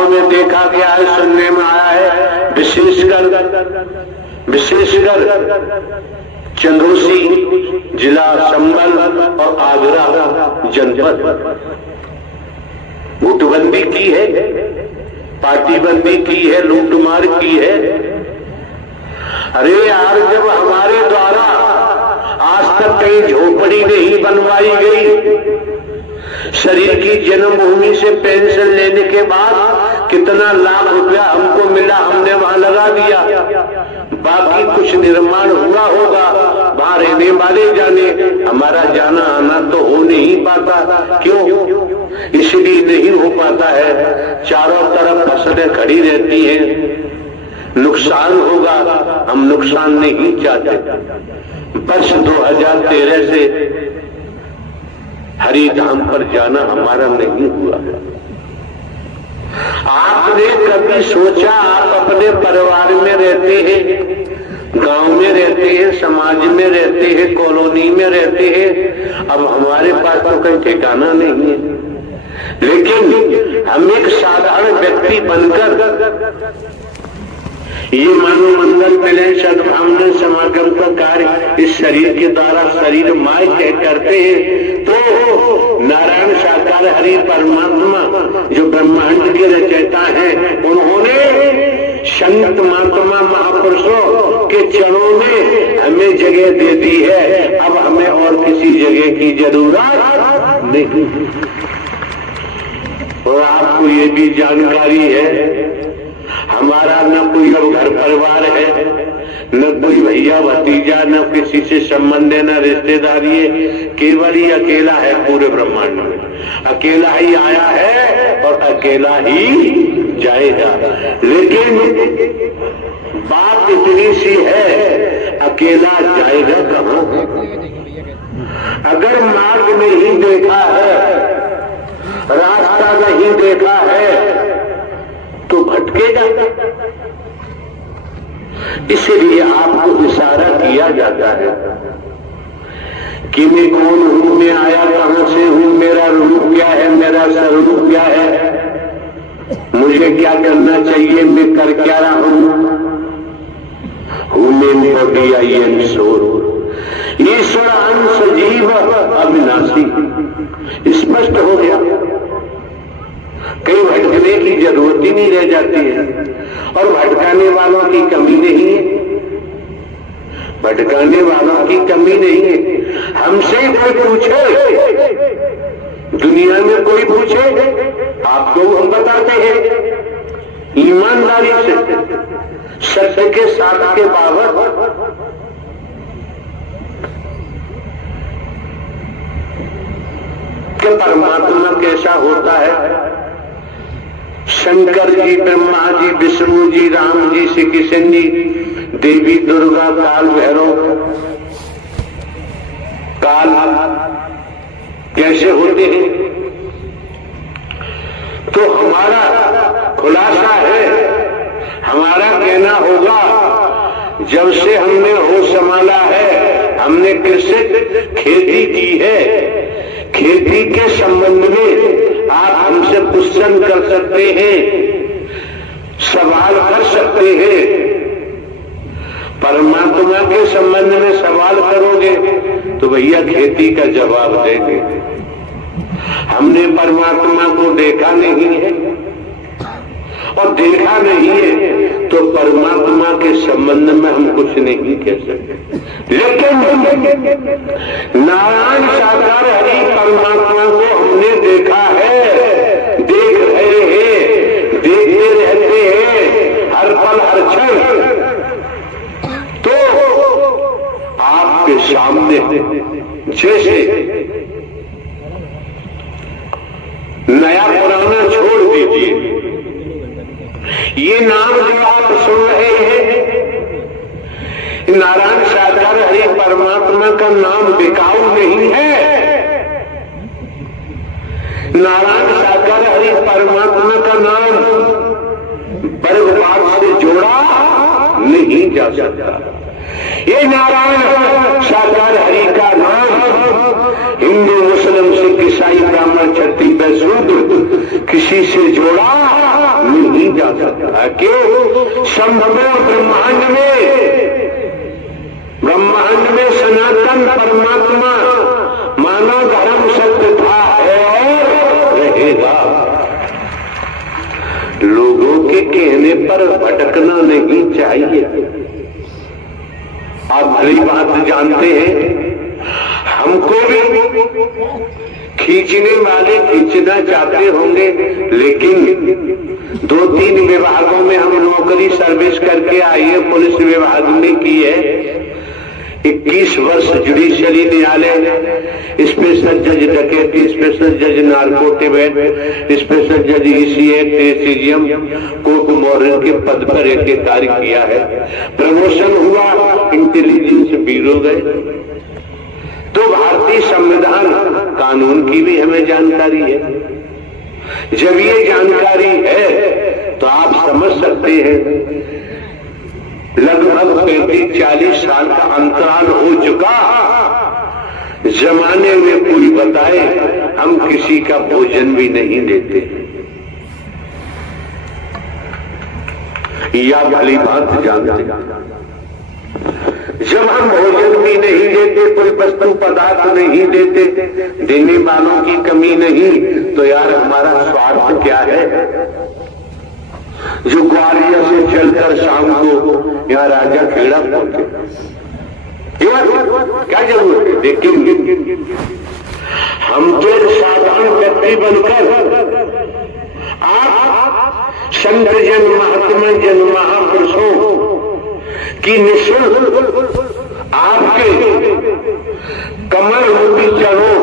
अखबारों में देखा गया है, सुनने में आया है, विशेषकर चंदौसी जिला संभल और आगरा जनपद गुटबंदी की है, पार्टीबंदी की है, लूटमार की है। अरे यार, जब हमारे द्वारा आज तक कहीं झोपड़ी नहीं बनवाई गई, शरीर की जन्मभूमि से पेंशन लेने के बाद कितना लाख रुपया हमको मिला, हमने वहां लगा दिया। बाकी कुछ निर्माण हुआ होगा, वहां रहने वाले जाने, हमारा जाना आना तो हो नहीं पाता। क्यों? इसलिए नहीं हो पाता है, चारों तरफ फसलें खड़ी रहती हैं, नुकसान होगा, हम नुकसान नहीं चाहते। वर्ष 2013 से हरिधाम पर जाना हमारा नहीं हुआ। आपने कभी सोचा, आप अपने परिवार में रहते हैं, गांव में रहते हैं, समाज में रहते हैं, कॉलोनी में रहते हैं, अब हमारे पास तो कहीं ठिकाना नहीं है, लेकिन हम एक साधारण व्यक्ति बनकर ये मानव मंगल मिलन सद्भावना समागम का कार्य इस शरीर के द्वारा शरीर माय कह करते हैं, तो नारायण साकार हरि परमात्मा जो ब्रह्मांड के रचयिता हैं, उन्होंने संत महात्मा महापुरुषों के चरणों में हमें जगह दे दी है। अब हमें और किसी जगह की जरूरत नहीं। और आपको ये भी जानकारी है, हमारा न कोई अब घर परिवार है, न कोई भैया भतीजा, न किसी से संबंध है, न रिश्तेदारी है, केवल ही अकेला है पूरे ब्रह्मांड में। अकेला ही आया है और अकेला ही जाएगा। लेकिन बात इतनी सी है, अकेला जाएगा कहां? अगर मार्ग नहीं देखा है, रास्ता नहीं देखा है, तो भटकेगा। इसलिए आपको इशारा किया जाता है कि मैं कौन हूं, मैं आया कहां से हूं, मेरा रूप क्या है, मेरा स्वरूप क्या है, मुझे क्या करना चाहिए, मैं कर क्या रहा हूं। बॉडी आई एम सोल, ईश्वर अंश जीव अविनाशी, स्पष्ट हो गया। कहीं भटकने की जरूरत ही नहीं रह जाती है, और भटकाने वालों की कमी नहीं है, भटकाने वालों की कमी नहीं है। हमसे कोई पूछे, दुनिया में कोई पूछे, आपको हम बताते हैं ईमानदारी से, सत्य के साथ के बाबत। कि परमात्मा कैसा होता है। शंकर जी, ब्रह्मा जी, विष्णु जी, राम जी, श्री कृष्ण जी, देवी दुर्गा, काल भैरव, काल कैसे होते हैं। तो हमारा खुलासा है, हमारा कहना होगा, जब से हमने होश संभाला है, हमने कृषि खेती की है, खेती के संबंध में आप हमसे क्वेश्चन कर सकते हैं, सवाल कर सकते हैं। परमात्मा के संबंध में सवाल करोगे तो भैया खेती का जवाब देंगे। हमने परमात्मा को देखा नहीं है, और देखा नहीं है तो परमात्मा के संबंध में हम कुछ नहीं कह सकते। लेकिन नारायण साकार हरि परमात्मा को हमने देखा है, देख रहे हैं, देखते रहते हैं हर पल हर क्षण। तो आपके सामने जैसे नया पुराना छोड़ दीजिए, ये नाम जो आप सुन रहे हैं, नारायण साकार हरि परमात्मा का नाम बिकाऊ नहीं है। नारायण साकार हरि परमात्मा का नाम वर्गवाद से जोड़ा नहीं जा सकता। ये नारायण साकार हरि का नाम हिंदू, मुस्लिम, सिख, ईसाई, ब्राह्मण, क्षत्रिय, वैश्य किसी से जोड़ा जा सकता। क्यों? संभव ब्रह्मांड में सनातन परमात्मा मानव धर्म सत्य था, है और रहेगा। लोगों के कहने पर भटकना नहीं चाहिए। आप भली बात जानते हैं, हमको भी खींचने वाले खींचना चाहते होंगे, लेकिन 2-3 विभागों में हम नौकरी सर्विस करके आए हैं। पुलिस विभाग में की है, 21 वर्ष जुडिशियरी न्यायालय, स्पेशल जज डकैती, स्पेशल जज नार्कोटिक, स्पेशल जज EC act, ACGM, court model के पद पर एक कार्य किया है। प्रमोशन हुआ, इंटेलिजेंस ब्यूरो गए। तो भारतीय संविधान कानून की भी हमें जानकारी है। जब ये जानकारी है तो आप समझ सकते हैं लगभग 35-40 साल का अंतराल हो चुका। जमाने में कोई बताए हम किसी का भोजन भी नहीं देते, या भली बात जानते। जब हम भोजन भी नहीं देते, कोई वस्तु पदार्थ नहीं देते, देने वालों की कमी नहीं, तो यार हमारा स्वार्थ क्या है? जो ग्वालियर से चलकर शाम को यहाँ राजा खेड़ा पहुंचे, क्या जरूरत है? लेकिन हम तो साधारण व्यक्ति बनकर आप संत जन, महात्मा जन, महापुरुषों की निःशुल्क आपके कमल रूपी चरणों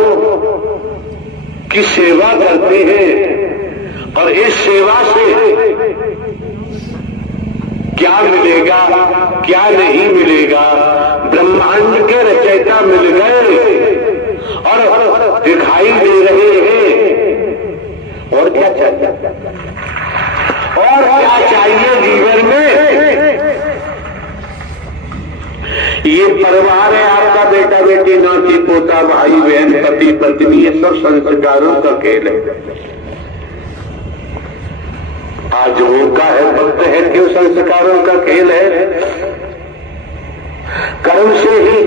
की सेवा करते हैं। और इस सेवा से क्या मिलेगा, क्या नहीं मिलेगा? ब्रह्मांड के रचयिता मिल गए और दिखाई दे रहे हैं। और क्या चाहिए? और क्या चाहिए जीवन में? ये परिवार है आपका, बेटा बेटी, नाती पोता, भाई बहन, पति पत्नी, ये सब संस्कारों का खेल है। आज मौका है, वक्त है, क्यों संस्कारों का खेल है। कर्म से ही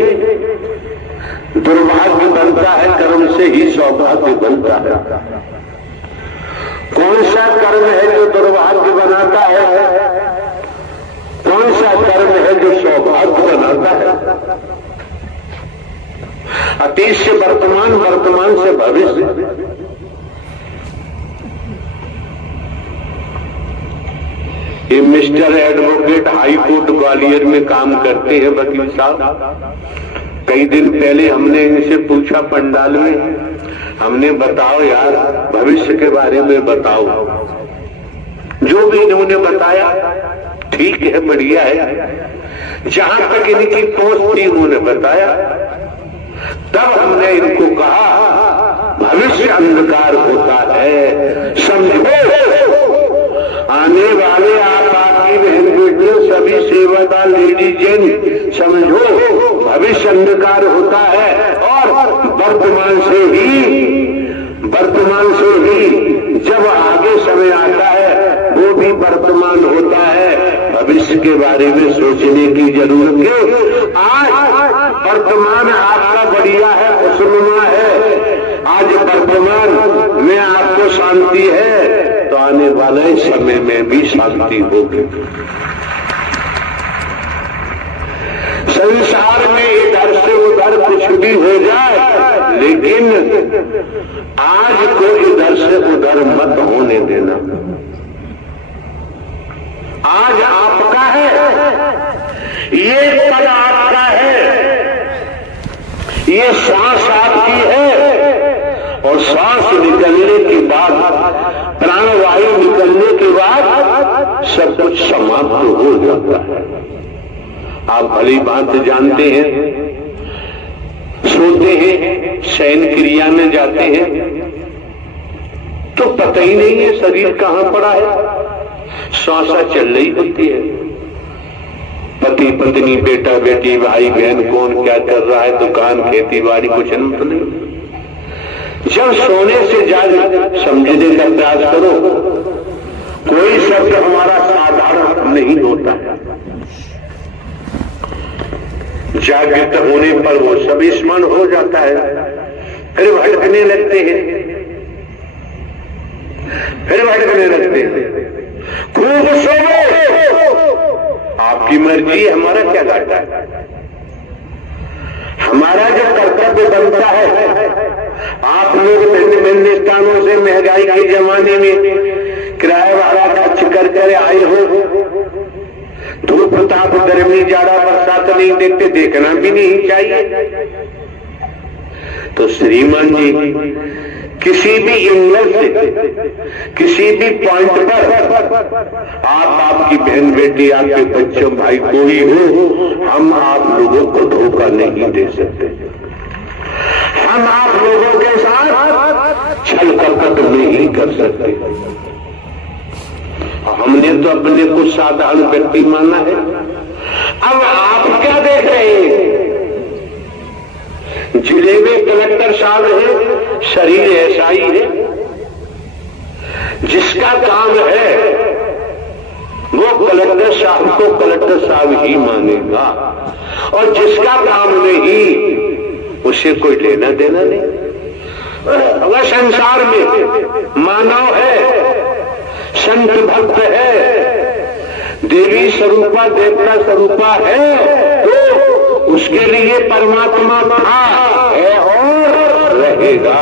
दुर्भाग्य बनता है, कर्म से ही सौभाग्य बनता है। कौन सा कर्म है जो दुर्भाग्य बनाता है? कौन सा कर्म है जो सौभाग्य बनाता है? अतीत से वर्तमान, वर्तमान से भविष्य। ये mister advocate high court Gwalior में काम करते हैं वकील साहब। कई दिन पहले हमने इनसे पूछा पंडाल में, हमने बताओ यार भविष्य के बारे में बताओ। जो भी इन्होंने बताया ठीक है, बढ़िया है। जहां तक इनकी पहुंच थी उन्होंने बताया। तब हमने इनको कहा भविष्य अंधकार होता है, समझो। आने वाले आपकी बहन बेटियों, सभी सेवादार लेडीज जेंट, समझो भविष्य अंधकार होता है। और वर्तमान से ही जब आगे समय आता है वो भी वर्तमान होता है। भविष्य के बारे में सोचने की जरूरत है। आज वर्तमान आपका बढ़िया है, खुशनुमा है। आज वर्तमान में आपको शांति है तो आने वाले समय में भी शांति होगी। संसार में इधर से उधर कुछ भी हो जाए, लेकिन आज को इधर से उधर मत होने देना। आज आपका है, ये पल आपका है, ये सांस आपकी है। और सांस निकलने के बाद, प्राणवायु निकलने के बाद सब कुछ समाप्त हो जाता है। आप भली बात जानते हैं, सोते हैं, शयन क्रिया में जाते हैं तो पता ही नहीं है शरीर कहां पड़ा है। श्वासा चल रही होती है। पति पत्नी, बेटा बेटी, भाई बहन, कौन क्या कर रहा है, दुकान, खेती बाड़ी, कुछ तो नहीं। जब सोने से जाग समझने का प्रयास करो, कोई शब्द हमारा जागृत होने पर वो सब स्मरण हो जाता है, फिर भटकने लगते हैं, फिर भटकने लगते हैं। खूब सोवो, आपकी मर्जी, हमारा क्या घाटा है। हमारा जो कर्तव्य बनता है, आप लोग भिन्न भिन्न स्थानों से महंगाई के जमाने में किराया भाड़ा खर्च कर आए हो, धूप ताप गर्मी जाड़ा बरसात नहीं देखते, देखना भी नहीं चाहिए। तो श्रीमान जी किसी भी एंगल से, किसी भी पॉइंट पर आपकी बहन बेटी, आपके बच्चों भाई कोई हो, हम आप लोगों को धोखा नहीं दे सकते। हम आप लोगों के साथ छल कपट नहीं कर सकते। हमने तो अपने को साधारण व्यक्ति माना है। अब आप क्या देख रहे हैं? जिले में कलेक्टर साहब है, शरीर ऐसा ही है, जिसका काम है वो कलेक्टर साहब को कलेक्टर साहब ही मानेगा, और जिसका काम नहीं उसे कोई लेना देना नहीं। अगर संसार में मानव है, संत भक्त है, देवी स्वरूपा देवता स्वरूपा है, तो उसके लिए परमात्मा था, है और रहेगा।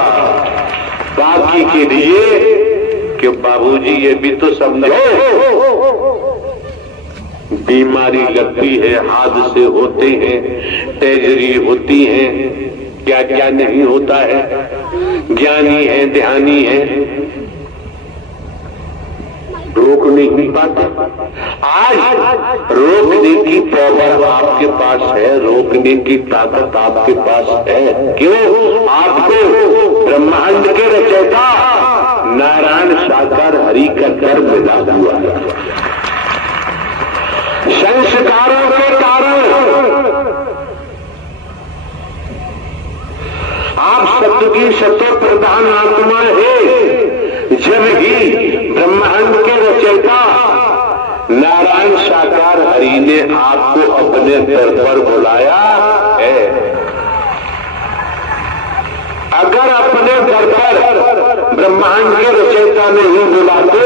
बाकी के लिए कि बाबूजी ये भी तो समझो, बीमारी लगती है, हादसे होते हैं, ट्रेजरी होती है, क्या क्या नहीं होता है। ज्ञानी है, ध्यानी है, रोक नहीं पाते। आज रोकने की पावर आपके पास है, रोकने की ताकत आपके पास है। क्यों? आपको ब्रह्मांड के रचयिता नारायण साकार हरि का डर मिला हुआ है। संस्कारों के कारण आप सत्य की सत्य प्रधान आत्मा है। जब ही ब्रह्मांड के रचयिता नारायण साकार हरि ने आपको अपने दर पर बुलाया है, अगर अपने दर पर ब्रह्मांड के रचयिता नहीं बुलाते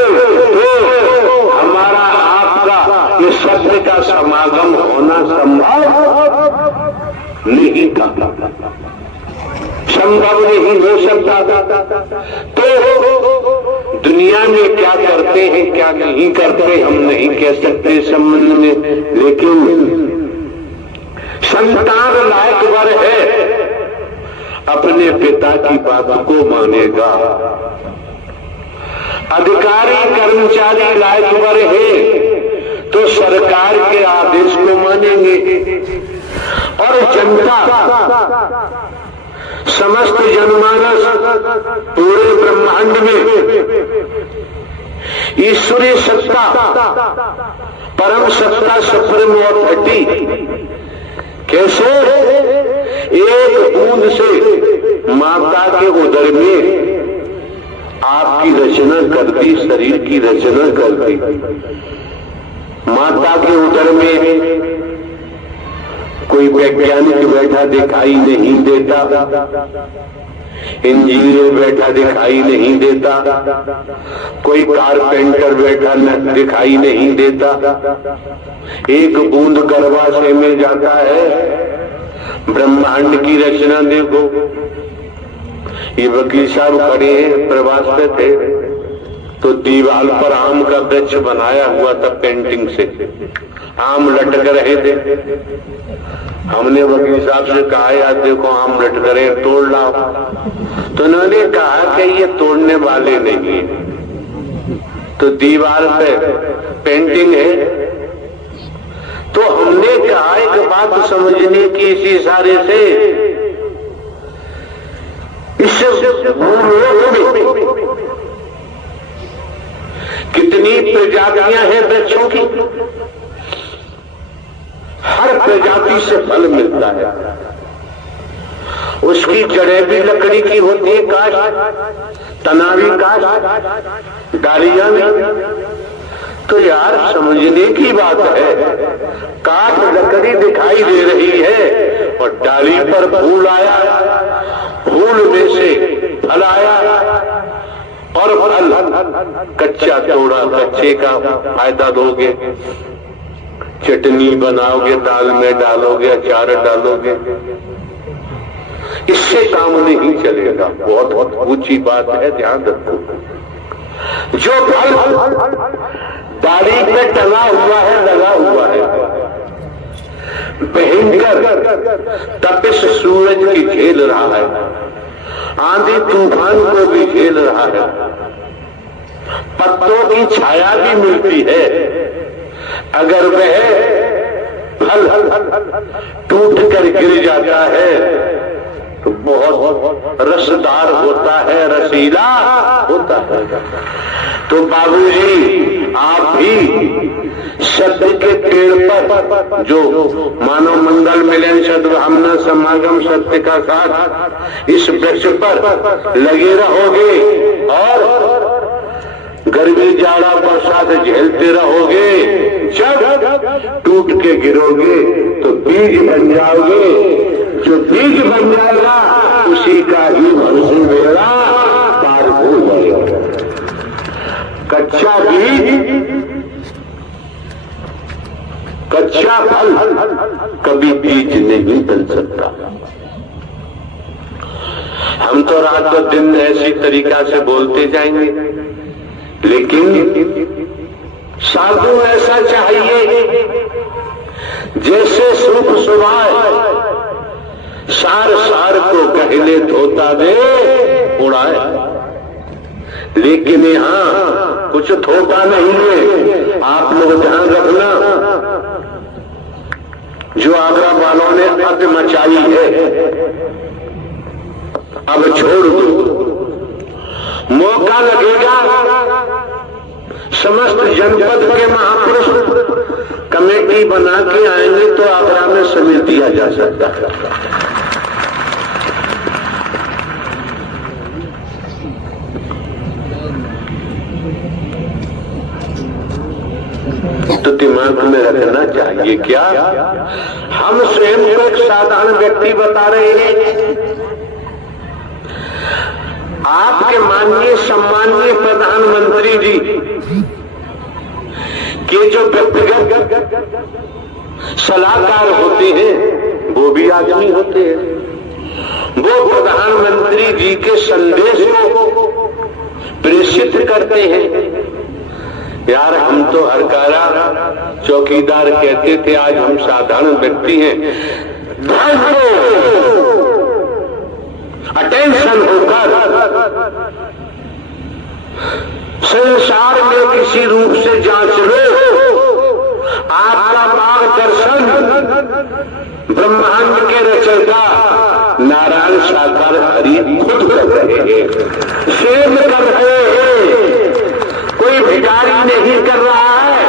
तो हमारा आपका ये सत्य का समागम होना संभव नहीं था, संभव नहीं हो सकता। तो दुनिया में क्या करते हैं क्या नहीं करते हम नहीं कह सकते संबंध में, लेकिन संतान लायक वर है, अपने पिता की बात को मानेगा। अधिकारी कर्मचारी लायक वर है तो सरकार के आदेश को मानेंगे, और जनता समस्त जनमानस पूरे ब्रह्मांड में ईश्वरीय सत्ता, परम सत्ता, सुप्रीम ऑथोरिटी कैसे एक बूंद से माता के उदर में आपकी रचना कर दी, शरीर की रचना कर दी। माता के उदर में कोई वैज्ञानिक बैठा दिखाई नहीं देता, इंजीनियर बैठा दिखाई नहीं देता, कोई कारपेंटर बैठा दिखाई नहीं देता। एक बूंद गर्भाशय में जाता है, ब्रह्मांड की रचना देखो। ये वकील साहब खड़े हैं, प्रवास पे थे, तो दीवार पर आम का वृक्ष बनाया हुआ था, पेंटिंग से आम लटक रहे थे। हमने वकील साहब से कहा यार देखो आम लटक रहे, तोड़ लाओ। तो उन्होंने कहा कि ये तोड़ने वाले नहीं है, तो दीवार पे पेंटिंग है। तो हमने कहा एक बात समझने की इस इशारे से, इस कितनी प्रजातियां हैं वृक्षों की, हर प्रजाति से फल मिलता है। उसकी जड़ें भी लकड़ी की होती है, काश, तना भी काश, डालियां भी। तो यार समझने की बात है, काठ लकड़ी दिखाई दे रही है, और डाली पर फूल आया, फूल में से फल आया और फल कच्चा तोड़ा, कच्चे का फायदा दोगे, चटनी बनाओगे, दाल में डालोगे, अचार डालोगे, इससे काम नहीं चलेगा। बहुत ऊंची बात है, ध्यान रखो। जो फल डाली पे टंगा हुआ है, लगा हुआ है, भयंकर तपिश सूरज की झेल रहा है, आंधी तूफान को भी झेल रहा है, पत्तों की छाया भी मिलती है, अगर वह फल टूट कर गिर जाता है तो बहुत रसदार होता है, रसीला होता है। तो बाबूजी आप भी सत्य के पेड़ पर, जो मानव मंगल मिलन सद्भावना समागम सत्य का साथ, इस वृक्ष पर लगे रहोगे और गर्मी जाड़ा बरसात झेलते रहोगे, जब टूट के गिरोगे तो बीज बन जाओगे। जो बीज बन जाएगा उसी का ही भविष्य मेरा पार हो जाएगा। कच्चा बीज, कच्चा फल कभी बीज नहीं बन सकता। हम तो रात और दिन ऐसी तरीका से बोलते जाएंगे, लेकिन साधु ऐसा चाहिए जैसे सूप सुभाए, सार सार को कहले धोता दे उड़ाए। लेकिन यहाँ कुछ थोपा नहीं है। आप लोग ध्यान रखना, जो आगरा वालों ने अत मचाई है अब छोड़ दो, मौका लगेगा समस्त जनपद के महापुरुष कमेटी बना के आएंगे तो आगरा में समेट दिया जा सकता है। तो दिमाग में रखना चाहिए क्या हम स्वयं को एक साधारण व्यक्ति बता रहे हैं। आपके माननीय सम्माननीय प्रधानमंत्री जी के जो व्यक्तिगत सलाहकार होते हैं वो भी आदमी होते हैं। वो प्रधानमंत्री जी के संदेश को प्रेषित करते हैं। यार हम तो हरकारा चौकीदार कहते थे, आज हम साधारण व्यक्ति हैं। अटेंशन होकर संसार में किसी रूप से जांच लो। आपका मार्गदर्शन ब्रह्मांड के रचयिता नारायण साकार हरि खुद कर रहे हैं, सेव कर रहे हैं। कोई भिखारी नहीं कर रहा है,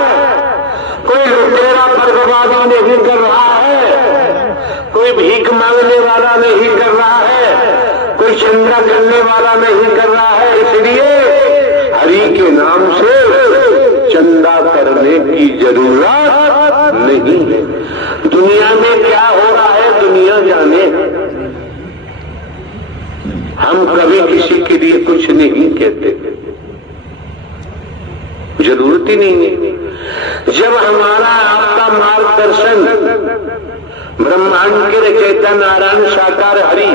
कोई लुटेरा बर्बादी नहीं कर रहा है, कोई भीख मांगने वाला नहीं कर रहा है, कोई चंदा करने वाला नहीं कर रहा है। इसलिए हरि के नाम से चंदा करने की जरूरत नहीं है। दुनिया में क्या हो रहा है दुनिया जाने, हम कभी किसी के लिए कुछ नहीं कहते, जरूरत ही नहीं है। जब हमारा आपका मार्गदर्शन ब्रह्मांड के रचयिता नारायण साकार हरि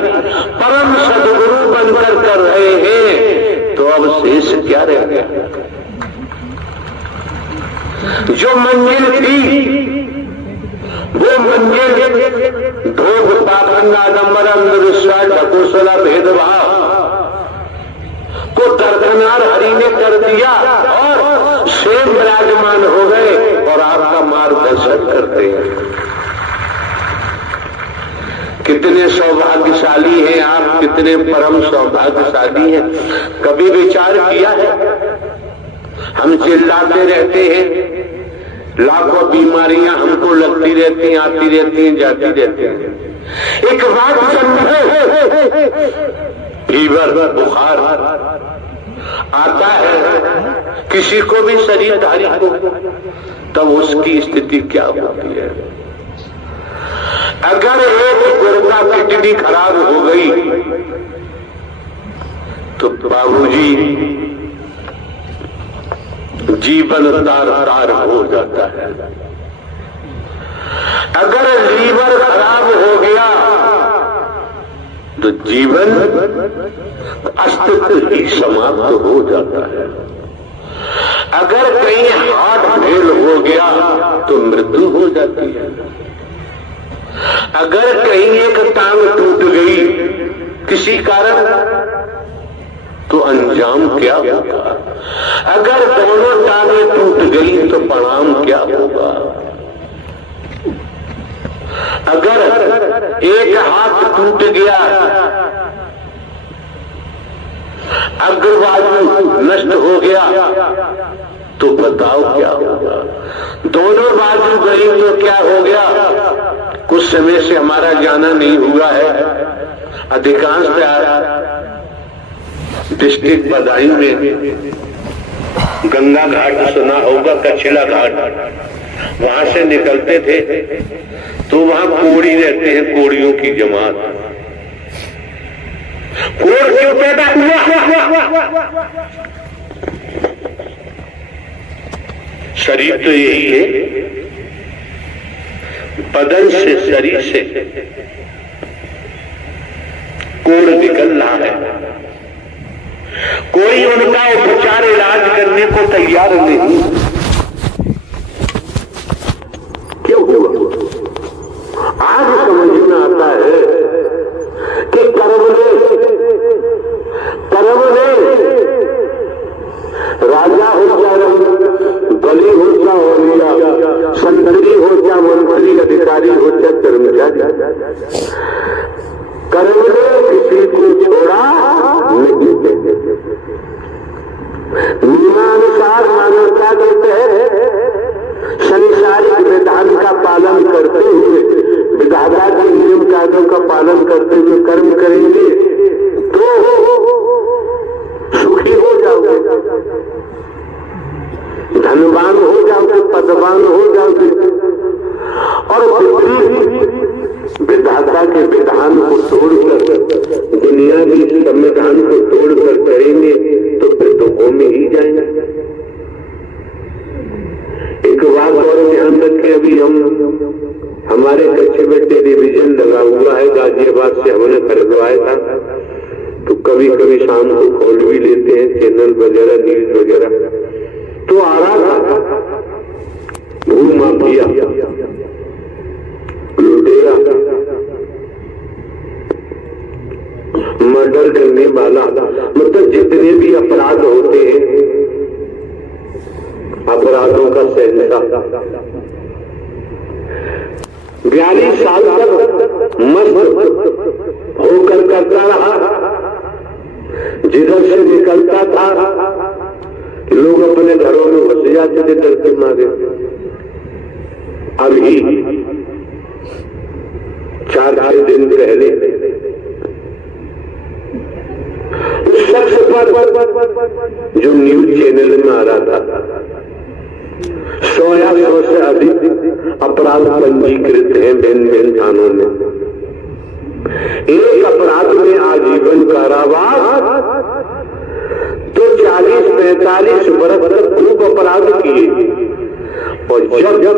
परम सदगुरु बनकर कर रहे हैं तो अब शेष क्या रह गया। जो मंजिल थी वो मंजिल भोग पाखंड आडंबर अंधविश्वास ढकोसला भेदभाव को दरदनार हरि ने कर दिया और स्वयं विराजमान हो गए और आपका मार्गदर्शन करते हैं। कितने सौभाग्यशाली हैं आप, कितने परम सौभाग्यशाली हैं। कभी विचार किया है हम चिल्लाते रहते हैं, लाखों बीमारियां हमको लगती रहती हैं, आती रहती हैं, जाती रहती हैं। एक बात समझे, फीवर बुखार आता है किसी को भी शरीरधारी को, तब उसकी स्थिति क्या होती है। अगर एक गुर्दा किडनी खराब हो गई तो बाबूजी जीवन तार तार हो जाता है। अगर लीवर खराब हो गया तो जीवन अस्तित्व ही समाप्त हो जाता है। अगर कहीं हार्ट फेल हो गया तो मृत्यु हो जाती है। अगर कहीं एक टांग टूट गई किसी कारण तो अंजाम क्या होगा। अगर दोनों टांगें टूट गई तो परिणाम क्या होगा। अगर एक हाथ टूट गया, अग्रबाजू नष्ट हो गया तो बताओ क्या होगा। दोनों बाजू गई तो क्या हो गया। कुछ समय से हमारा जाना नहीं हुआ है। अधिकांश डिस्ट्रिक्ट बदायूं में गंगा घाट सुना होगा, कछला घाट, वहां से निकलते थे तो वहां कोड़ी रहते हैं, कोड़ियों की जमात। कोड़ क्यों पैदा हुआ। शरीर तो यही है, बदन से शरीर से कोड़ निकल रहा है। कोई उनका उपचार इलाज करने को तैयार नहीं। क्यों हुआ। आज समझ में आता है कि कर्म ने राजा हो चाहे बलि हो चाहे संतरी हो चाहे मंत्री अधिकारी हो चाहे कर्मचारी, कर्म ने किसी को छोड़ा नहीं। नियमानुसार मानवता के तहत संसारिक विधान का पालन करते हुए, विधाता के नियम कायदों का पालन करते हुए कर्म करेंगे तो सुखी हो जाओगे, धनवान हो जाओगे, पदवान हो जाओगे। और विधाता के विधान को तोड़कर, दुनियावी संविधान को तोड़कर करेंगे तो फिर दुखों में ही जाएंगे। एक बात और ध्यान रखें, अभी हमारे कच्चे में टेलीविजन लगा हुआ है, गाजियाबाद से हमने खरीदवाया था, तो कभी कभी शाम को खोल भी लेते हैं चैनल वगैरह, न्यूज वगैरह। तो आ रहा था भूमाफिया, लुटेरा, मर्डर करने वाला, मतलब जितने भी अपराध होते हैं, अपराधों का शहंशाह 42 साल तक मस्त होकर करता रहा। जिधर से निकलता था लोग अपने घरों में घुस जाते थे डर के मारे। अभी 4 दिन पहले उस शख्स पर जो न्यूज चैनल में आ रहा था 100 या 100 से अधिक अपराध पंजीकृत हैं भिन्न थानों में। एक अपराध में आजीवन कारावास तो 40-45 वर्ष तक खूब अपराध किए। और जब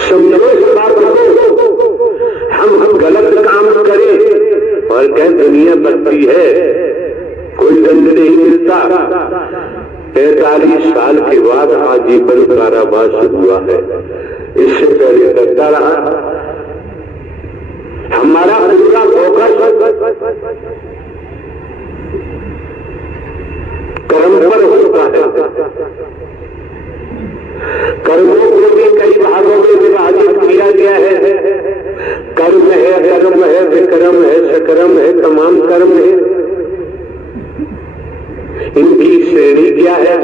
समझो इस बात को, हम गलत काम करें और कहें दुनिया बनती है, कोई दंड नहीं मिलता। 45 साल के बाद आजीवन कारावास हुआ है। इससे पहले करता रहा। हमारा पूरा फोकस कर्म पर होता है। कर्मों को भी कई भागों में विभाजित किया गया है। कर्म है, कर्म है, विक्रम है, सकर्म है, तमाम कर्म है। इनकी श्रेणी क्या है।